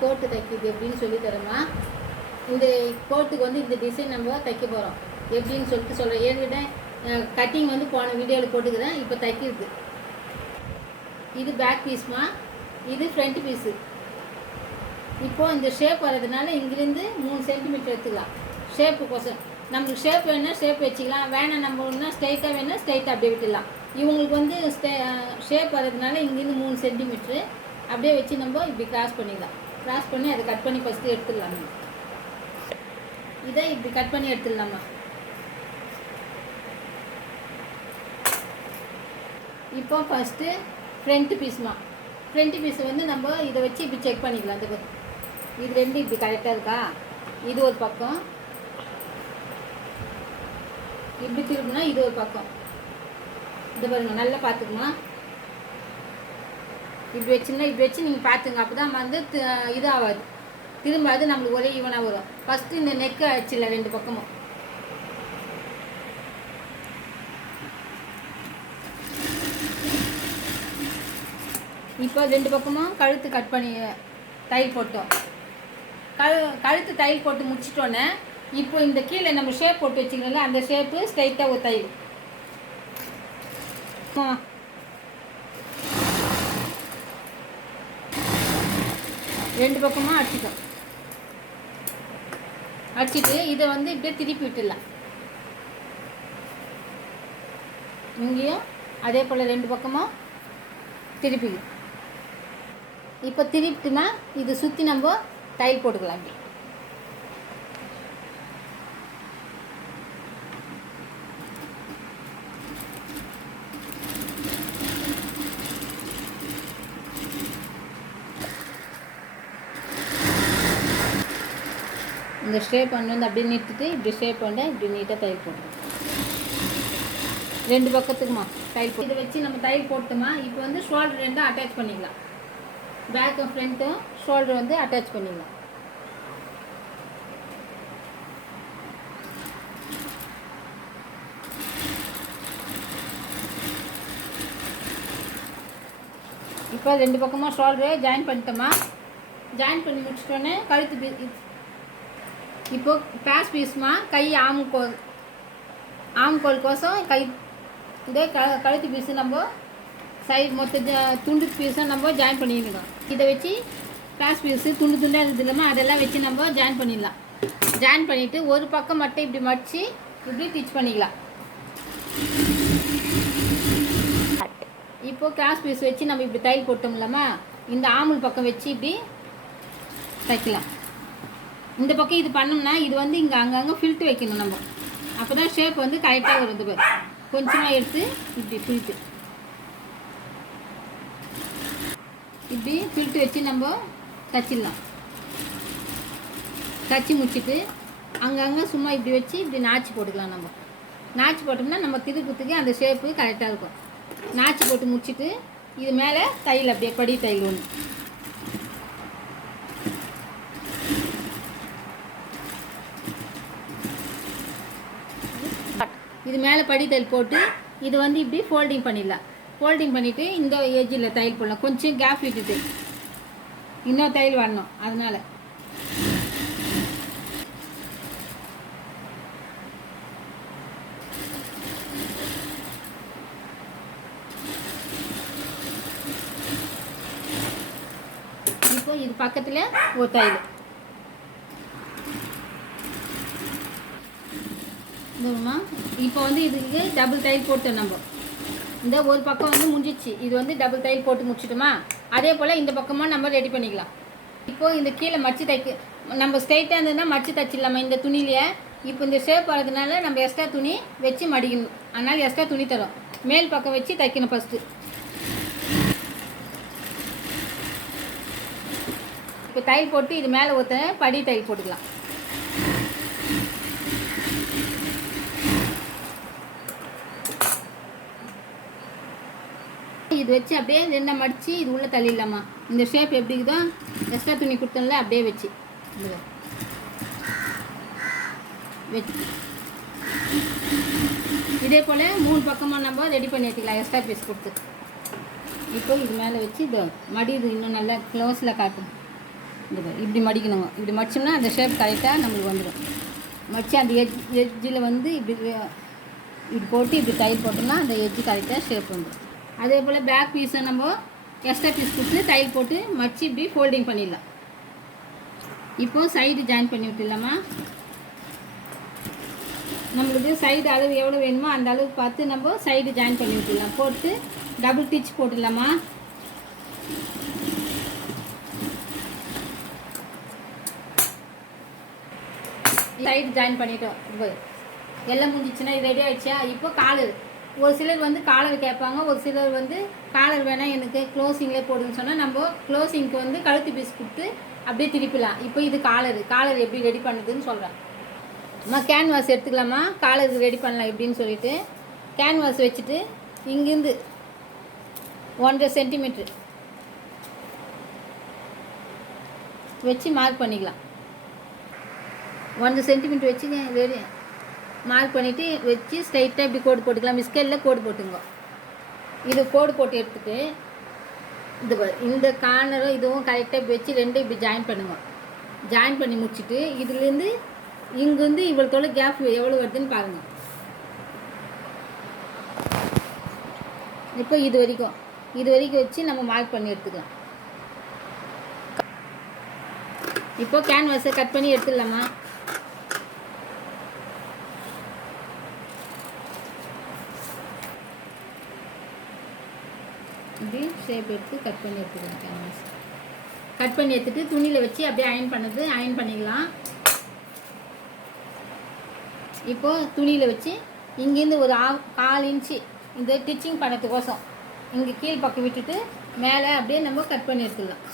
கோட்டு தைக்கிறது எப்படின்னு சொல்லி தரேம்மா. இந்த கோட்டுக்கு வந்து இந்த டிசைன் நம்ம தைக்க போகிறோம். எப்படின்னு சொல்லிட்டு சொல்கிறேன். ஏற்கனவே கட்டிங் வந்து போன வீடியோவில் போட்டுக்கிறேன். இப்போ தைக்கிறது. இது பேக் பீஸ்மா, இது ஃப்ரண்ட் பீஸு. இப்போது இந்த ஷேப் வர்றதுனால இங்கேருந்து 3 சென்டிமீட்டர் எடுத்துக்கலாம். ஷேப்பு கோசம் நம்மளுக்கு ஷேப் வேணுன்னா ஷேப் வச்சுக்கலாம், வேணாம் நம்ம ஒன்றா ஸ்ட்ரைட்டாக வேணுன்னா ஸ்ட்ரைட்டாக அப்படியே விட்டுடலாம். இவங்களுக்கு வந்து ஷேப் வர்றதுனால இங்கேருந்து 3 சென்டிமீட்ரு அப்படியே வச்சு நம்ம இப்படி கிராஸ் பண்ணிடலாம். கிராஸ் பண்ணி அதை கட் பண்ணி ஃபஸ்ட்டு எடுத்துடலாம். நம்ம இதை இப்படி கட் பண்ணி எடுத்துடலாமா. இப்போ ஃபஸ்ட்டு ஃப்ரண்ட் பீஸ்மா. ஃப்ரண்ட் பீஸை வந்து நம்ம இதை வச்சு இப்படி செக் பண்ணிக்கலாம். அந்த இது ரெண்டும் இப்படி கரெக்டாக இருக்கா? இது ஒரு பக்கம், இப்படி திரும்பினா இது ஒரு பக்கம். இது பாருங்க, நல்லா பார்த்துக்குமா. இப்படி வச்சுன்னா இப்படி வச்சு நீங்கள் பார்த்துங்க. அப்போ தான் வந்து இது ஆகாது, திரும்பாது, நம்மளுக்கு ஒரே ஈவனாக வரும். ஃபஸ்ட்டு இந்த நெக்கை ஆச்சுல 2 பக்கமும். இப்போ 2 பக்கமும் கழுத்து கட் பண்ணி தையல் போட்டோம். கழுத்து தையல் போட்டு முடிச்சிட்டோன்னே இப்போ இந்த கீழே நம்ம ஷேப் போட்டு வச்சுக்கணும்ல, அந்த ஷேப்பு ஸ்ட்ரைட்டாக ஒரு தையல். 2 பக்கமாக அடிச்சிட்டோம். அடிச்சிட்டு இதை வந்து இப்படியே திருப்பி விட்டுடலாம். இங்கேயும் அதே போல் 2 பக்கமும் திருப்பி. இப்போ திருப்பிட்டுனா இது சுற்றி நம்ம தையல் போட்டுக்கலாம். இப்படி இந்த ஷேப் பண்ணி வந்து அப்படியே நீட்டிட்டு இப்படி ஷேப் பண்ண இப்படி நீட்டாக தையல் போட்டுக்கலாம். 2 பக்கத்துக்குமா தையல் போட்டு இதை வச்சு நம்ம தையல் போட்டோமா. இப்போ வந்து ஷோல்டர் 2 அட்டாச் பண்ணிக்கலாம். பேக்கும் ஃப்ரண்ட்டும் ஷோல்டர் வந்து அட்டாச் பண்ணிக்கலாம். இப்போ 2 பக்கமாக ஷோல்டரை ஜாயின் பண்ணிட்டோமா. ஜாயின் பண்ணி முடிச்சிட்டோன்னே கழுத்து இப்போது பேஸ் பீஸ்மா. கை ஆம்கோல் கோசம் கை இதே கழுத்து பீஸு நம்ம சைடு மொத்த துண்டு பீஸை நம்ம ஜாயின் பண்ணிக்கணும். இதை வச்சு பேஸ் பீஸு துண்டு துண்டாக இருக்குது இல்லாமல் அதெல்லாம் வச்சு நம்ம ஜாயின் பண்ணிடலாம். ஜாயின் பண்ணிவிட்டு ஒரு பக்கம் மட்டும் இப்படி மடித்து இப்படி ஸ்டிச் பண்ணிக்கலாம். இப்போது கிராஸ் பீஸ் வச்சு நம்ம இப்படி தையல் போட்டோம் இல்லாமல் இந்த ஆமுல் பக்கம் வச்சு இப்படி தைக்கலாம். இந்த பக்கம் இது பண்ணோம்னா இது வந்து இங்கே அங்கங்கே ஃபில்ட்டு வைக்கணும் நம்ம. அப்போ தான் ஷேப் வந்து கரெக்டாக வருது. பாரு, கொஞ்சமாக எடுத்து இப்படி இப்படி ஃபில்ட்டு வச்சு நம்ம தச்சிடலாம். தச்சு முடிச்சுட்டு அங்கங்கே சும்மா இப்படி வச்சு இப்படி நாச்சி போட்டுக்கலாம். நம்ம நாச்சி போட்டோம்னா நம்ம திருப்பத்துக்கு அந்த ஷேப்பு கரெக்டாக இருக்கும். நாச்சி போட்டு முடிச்சுட்டு இது மேலே தையல் அப்படியே படி தையல் ஒன்று. இது மேலே படி தையல் போட்டு இது வந்து இப்படி ஃபோல்டிங் பண்ணிடலாம். ஃபோல்டிங் பண்ணிவிட்டு இந்த ஏஜில் தையல் போடலாம். கொஞ்சம் கேப் விட்டுட்டு இன்னொரு தையல் வரணும். அதனால் இப்போ இது பக்கத்தில் ஒரு தையல். இதுமா இப்போ வந்து இதுக்கு டபுள் தையல் போட்டோம். நம்ம இந்த ஒரு பக்கம் வந்து முடிஞ்சிச்சு. இது வந்து டபுள் தையல் போட்டு முடிச்சிட்டோமா. அதே போல் இந்த பக்கமாக நம்ம ரெடி பண்ணிக்கலாம். இப்போது இந்த கீழே மடித்து தைக்க நம்ம ஸ்ட்ரைட்டாக இருந்ததுன்னா மடித்து தைச்சிடலாமா இந்த துணியிலையே. இப்போ இந்த ஷேப் வரதுனால நம்ம எக்ஸ்ட்ரா துணி வச்சு மடிக்கணும். அதனால் எக்ஸ்ட்ரா துணி தரும். மேல் பக்கம் வச்சு தைக்கணும் ஃபஸ்ட்டு. இப்போ தையல் போட்டு இது மேலே ஒருத்த படி தையல் போட்டுக்கலாம். இது வச்சு அப்படியே 2 மடித்து இது உள்ளே தள்ளிடலாமா. இந்த ஷேப் எப்படி இருக்குதோ எக்ஸ்ட்ரா துணி கொடுத்தோம்ல அப்படியே வச்சு இதே போல் 3 பக்கமாக நம்ம ரெடி பண்ணி வச்சுக்கலாம் எக்ஸ்ட்ரா பீஸ் கொடுத்து. இப்போ இது மேலே வச்சு இதோ மடி இது இன்னும் நல்லா க்ளோஸில் காட்டும். இந்த இப்படி மடிக்கணுங்க. இப்படி மடிச்சோம்னா அந்த ஷேப் கரெக்டாக நம்மளுக்கு வந்துடும். மடித்து அந்த எட்ஜில் வந்து இப்படி போட்டு இப்படி தையல் போட்டோம்னா அந்த எட்ஜு கரெக்டாக ஷேப் வந்துடும். அதே போல் பேக் பீஸை நம்ம எக்ஸ்ட்ரா பீஸ் கொடுத்து தையல் போட்டு மடித்து இப்படி ஃபோல்டிங் பண்ணிடலாம். இப்போது சைடு ஜாயின் பண்ணி விட்டுடலாமா. நம்மளுக்கு சைடு அளவு எவ்வளோ வேணுமோ அந்த அளவுக்கு பார்த்து நம்ம சைடு ஜாயின் பண்ணி விட்டுடலாம். போட்டு டபுள் ஸ்டிச் போட்டுடலாமா. சைடு ஜாயின் பண்ணிட்டோம். இப்போ எல்லாம் முடிஞ்சிச்சுன்னா இது ரெடி ஆகிடுச்சா. இப்போ காலர் ஒரு சிலர் வந்து காலர் கேட்பாங்க, ஒரு சிலர் வந்து காலர் வேணால் எனக்கு க்ளோசிங்லேயே போடுன்னு சொன்னால் நம்ம க்ளோசிங்க்கு வந்து கழுத்து பீஸ் கொடுத்து அப்படியே திருப்பிடலாம். இப்போ இது காலர் எப்படி ரெடி பண்ணுறதுன்னு சொல்கிறேன். கேன்வாஸ் எடுத்துக்கலாமா. காலருக்கு ரெடி பண்ணலாம் எப்படின்னு சொல்லிட்டு கேன்வாஸ் வச்சுட்டு இங்கேருந்து 1.5 சென்டிமீட்ரு வச்சு மார்க் பண்ணிக்கலாம். 1 சென்டிமீட்டர் வச்சு ரெடி மார்க் பண்ணிவிட்டு வச்சு ஸ்ட்ரைட்டாக இப்படி கோடு போட்டுக்கலாம். ஸ்கேலில் கோடு போட்டுங்க. இது கோடு போட்டு எடுத்துகிட்டு இந்த கார்னரும் இதுவும் கரெக்டாக இப்படி வச்சு ரெண்டும் இப்படி ஜாயின் பண்ணுங்க. ஜாயின் பண்ணி முடிச்சுட்டு இதுலேருந்து இங்கேருந்து இவ்வளோத்தோட கேப் எவ்வளோ வருதுன்னு பாருங்கள். இப்போ இது வரைக்கும் வச்சு நம்ம மார்க் பண்ணி எடுத்துக்கலாம். இப்போ கேன்வாஸை கட் பண்ணி எடுத்துடலாமா. இப்படி ஷேப் எடுத்து கட் பண்ணி எடுத்துக்கலாம். கேன்வாஸ் கட் பண்ணி எடுத்துட்டு துணியில் வச்சு அப்படியே அயன் பண்ணிக்கலாம். இப்போது துணியில் வச்சு இங்கேருந்து ஒரு 1/4 இன்ச்சு இந்த ஸ்டிச்சிங் பண்ணதுக்கோசம் இங்கே கீழ் பக்கம் விட்டுட்டு மேலே அப்படியே நம்ம கட் பண்ணி எடுத்துடலாம்.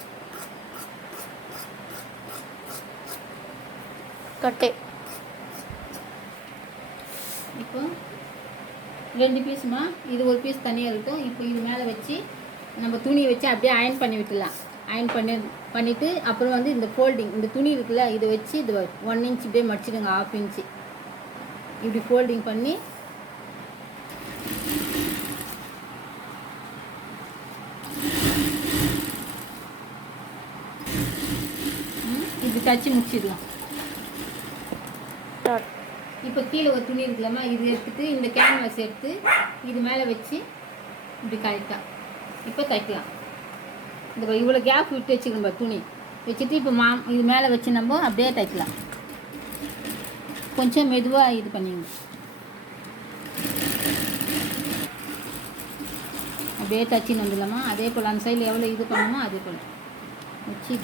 கட்டை இப்போ 2 பீஸுமா. இது ஒரு பீஸ் தனியாக இருக்கும். இப்போ இது மேலே வச்சு நம்ம துணியை வச்சு அப்படியே அயன் பண்ணி விட்டுடலாம். அயன் பண்ணிவிட்டு அப்புறம் வந்து இந்த ஃபோல்டிங் இந்த துணி இருக்குல்ல இதை வச்சு இது 1 இன்ச் இப்படியே மடிச்சிடுங்க. 1/2 இன்ச்சு இப்படி ஃபோல்டிங் பண்ணி இப்படி தச்சு முடிச்சிடலாம். இப்போ கீழே ஒரு துணி இருக்கலாமா, இது எடுத்துகிட்டு இந்த கேன்வாஸ் எடுத்து இது மேலே வச்சு இப்படி கரெக்டாக இப்போ தைக்கலாம். இந்த இவ்வளோ கேப் விட்டு வச்சுக்கணும் துணி வச்சுட்டு இப்போ இது மேலே வச்சு நம்ம அப்படியே தைக்கலாம். கொஞ்சம் மெதுவாக இது பண்ணிங்க. அப்படியே தச்சு வந்துடலாமா. அதே போல் அந்த சைடில் எவ்வளோ இது பண்ணணுமோ அதே போல் வச்சு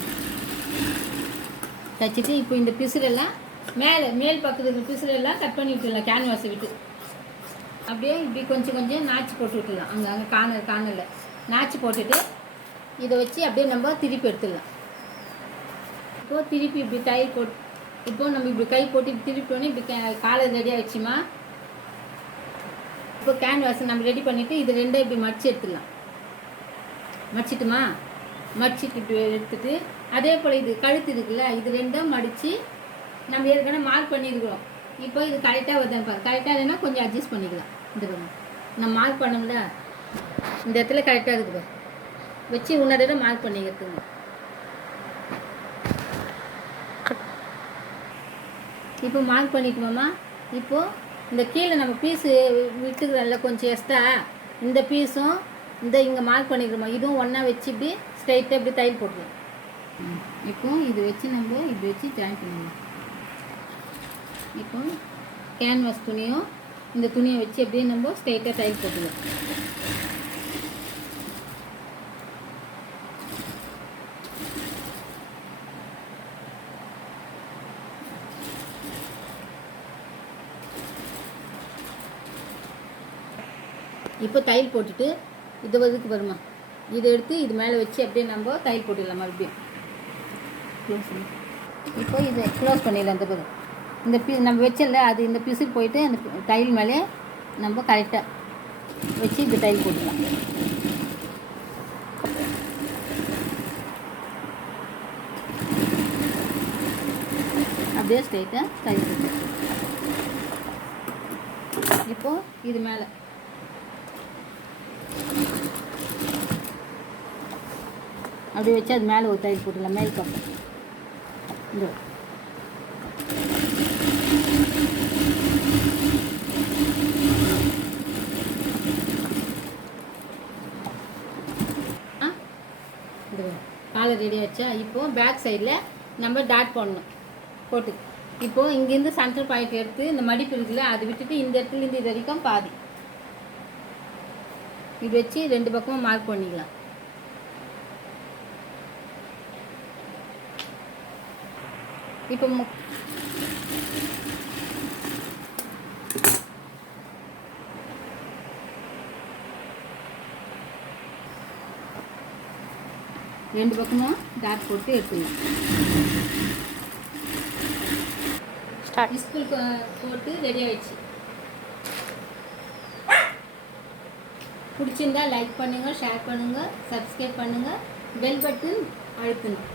தைச்சிட்டு இப்போ இந்த பிசுரெல்லாம் மேல் பக்கத்துக்கு பிசுரெல்லாம் கட் பண்ணி விட்டுடலாம். கேன்வாஸை விட்டு அப்படியே இப்படி கொஞ்சம் நாச்சு போட்டு விட்டுடலாம். அங்கே கார்னரில் நாச்சு போட்டுட்டு இதை வச்சு அப்படியே நம்ம திருப்பி எடுத்துடலாம். இப்போது திருப்பி இப்படி தையல் போட்டு இப்போது நம்ம இப்படி கை போட்டு இப்படி திருப்பிட்டோன்னே இப்படி காலர் ரெடி ஆகிடுச்சுமா. இப்போ கேன்வாஸ் நம்ம ரெடி பண்ணிவிட்டு இது ரெண்டும் இப்படி மடித்து எடுத்துடலாம். மடிச்சிட்டுமா. மடிச்சிட்டு இப்படி எடுத்துட்டு அதே போல் இது கழுத்து இருக்குல்ல இது ரெண்டும் மடித்து நம்ம ஏற்கனவே மார்க் பண்ணியிருக்கிறோம். இப்போ இது கரெக்டாக வருதுன்னு பாருங்க. கரெக்டாக இல்லைன்னா கொஞ்சம் அட்ஜஸ்ட் பண்ணிக்கலாம். இந்த நம்ம மார்க் பண்ணோம்ல இந்த இடத்துல கரெக்டாக இருக்குது வச்சு உன்னோட மார்க் பண்ணிக்கிறதுங்க. இப்போ மார்க் பண்ணிக்குவோமா. இப்போது இந்த கீழே நம்ம பீஸு விட்டுக்கிறோம்ல கொஞ்சம் எக்ஸ்ட்ரா இந்த பீஸும் இந்த இங்கே மார்க் பண்ணிக்கிறோமா இதுவும் ஒன்றா வச்சு இப்படி ஸ்ட்ரைட்டாக இப்படி தையல் போட்டுக்கலாம். இப்போ இது வச்சு நம்ம இப்படி வச்சு ஜாயின் பண்ணிடலாம். இப்போ கேன்வாஸ் துணியும் இந்த துணியை வச்சு அப்படியே நம்ம ஸ்ட்ரைட்டாக தையல் போட்டுக்கலாம். இப்போ தையல் போட்டுட்டு இது வதுக்கு வருமா இதை எடுத்து இது மேலே வச்சு அப்படியே நம்ம தையல் போட்டுடலாம். மறுபடியும் இப்போ இதை க்ளோஸ் பண்ணிடலாம். இந்த பக்கம் இந்த நம்ம வச்சல அது இந்த பிசுக்கு போயிட்டு அந்த தையல் மேலே நம்ம கரெக்டாக வச்சு இந்த தையல் போட்டுடலாம். அப்படியே ஸ்ட்ரைட்டாக தையல் போட்டு இப்போது இது மேலே அப்படியே வச்சு அது மேலே ஒரு தையல் போட்டுடலாம். மேல் பக்கம் இந்த காலை ரெடி ஆச்சா. இப்போது பேக் சைடில் நம்ம டாட் போடணும் போட்டு. இப்போது இங்கேருந்து சென்டர் பாயிண்ட் எடுத்து இந்த மடிப்பு இருக்குல்ல அதை விட்டுட்டு இந்த இடத்துலேருந்து இது வரைக்கும் பாதி இது வச்சு 2 பக்கமும் மார்க் பண்ணிக்கலாம். இப்போ ரெண்டு பக்கமும் டாட் போட்டு எடுத்துக்கலாம். ஸ்கூல் போட்டு ரெடி ஆயிடுச்சு. பிடிச்சிருந்தா லைக் பண்ணுங்கள், ஷேர் பண்ணுங்கள், சப்ஸ்கிரைப் பண்ணுங்கள், பெல் பட்டன் அழுத்தணும்.